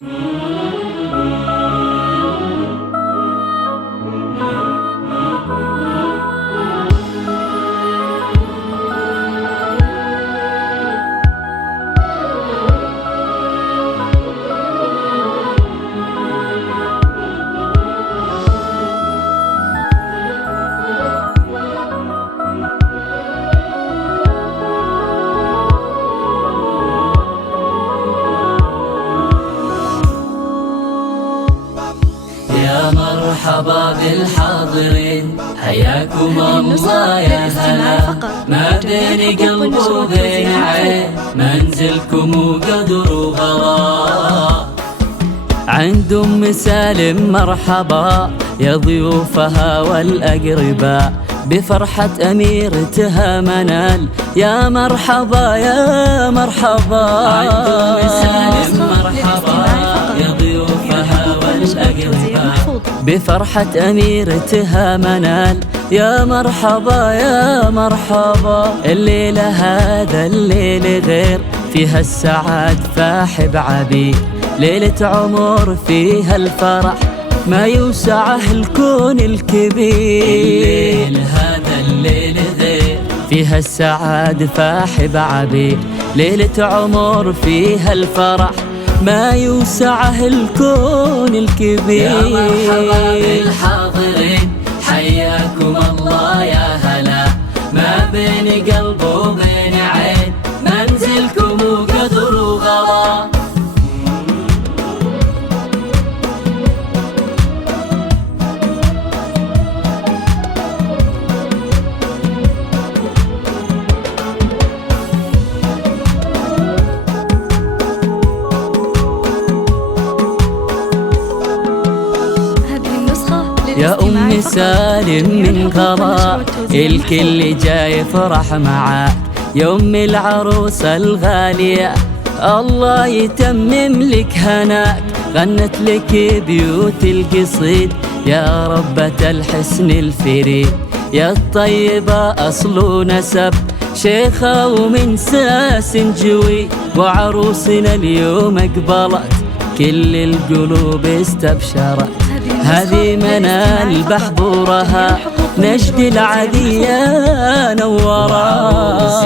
يا مرحبا بالحاضرين، حياكم الله يا هلا. ما بين قلب وبين عين، منزلكم وقدر وغلا. عند أم سالم مرحبا يا ضيوفها والأقرباء، بفرحة أميرتها منال. يا مرحبا يا مرحبا. عند أم سالم مرحبا يا ضيوفها والأقرباء، بفرحة أميرتها منال. يا مرحبا يا مرحبا. الليلة هذا الليل غير، فيها السعاد فاح بعبير. ليلة عمر فيها الفرح، ما يوسعه الكون الكبير. الليل هذا الليل غير، فيها السعاد فاح بعبير. ليلة عمر فيها الفرح، ما يوسعه الكون الكبير. يا مرحبا بالحاضرين، حياكم الله يا هلا. ما بين قلب وبين عين، منزلكم وقدر وغلا. يا أم سالم من غلا، الكل جاي يفرح معاك. يا أم العروسة الغالية، الله يتمم لك هناك. غنت لك بيوت القصيد، يا ربة الحسن الفريد. يا الطيبة أصل ونسب، شيخة ومن ساس جوي. وعروسنا اليوم أقبلت، كل القلوب استبشرت. هذه منال بحبورها، نجد العدية نورت.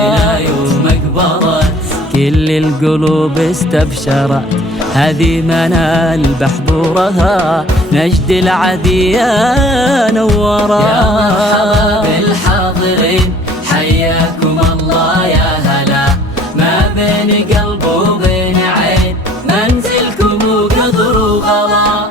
يوم أقبلت، كل القلوب استبشرت. هذه منال بحبورها، نجد العدية نورت. يا مرحبا بالحاضرين، حياكم الله يا هلا. ما بين قلب وبين عين، منزلكم وقدر وغلا.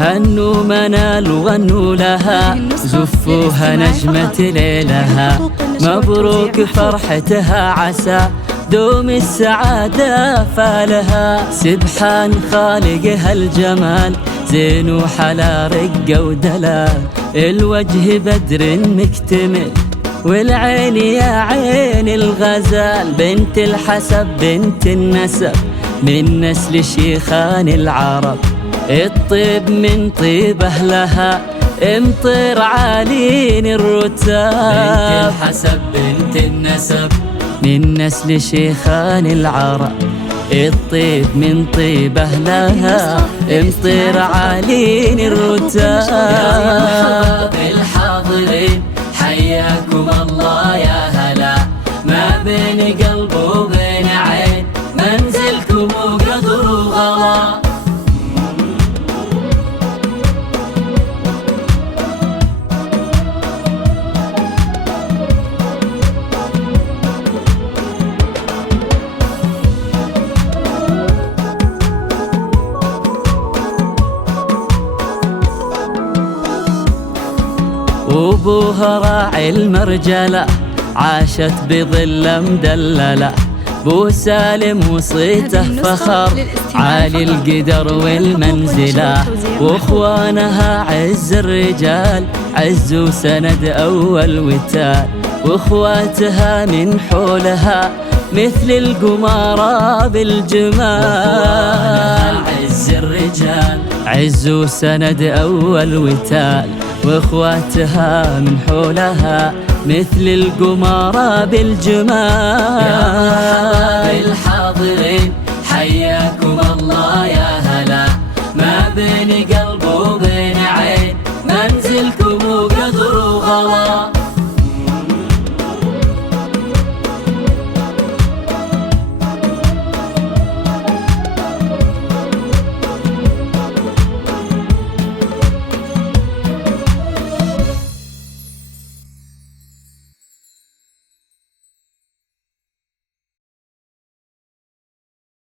هنوا منال وغنوا لها، زفوها نجمة ليلها. مبروك فرحتها، عسى دوم السعادة فالها. سبحان خالقها الجمال، زين وحلا رقة ودلال. الوجه بدر مكتمل، والعين يا عين الغزال. بنت الحسب بنت النسب، من نسل شيخان العرب. الطيب من طيب أهلها، امطر عالين الرتاب. بنت الحسب بنت النسب، من نسل شيخان العرب. الطيب من طيب أهلها، امطر عالين الرتاب. يا مرحبا بالحاضرين، حياكم الله يا هلا. ما بين قلب وبين عين، منزلكم وقدر وغلا. وابوها راعي المرجلة، عاشت بظل مدللة. بو سالم وصيته فخر، عالي القدر والمنزلة. واخوانها عز الرجال، عز وسند اول وتال. واخواتها من حولها مثل القمارة بالجمال. عز الرجال عز وسند أول وتال، واخواتها من حولها مثل القمارة بالجمال. يا مرحبا بالحاضرين حياكم الله يا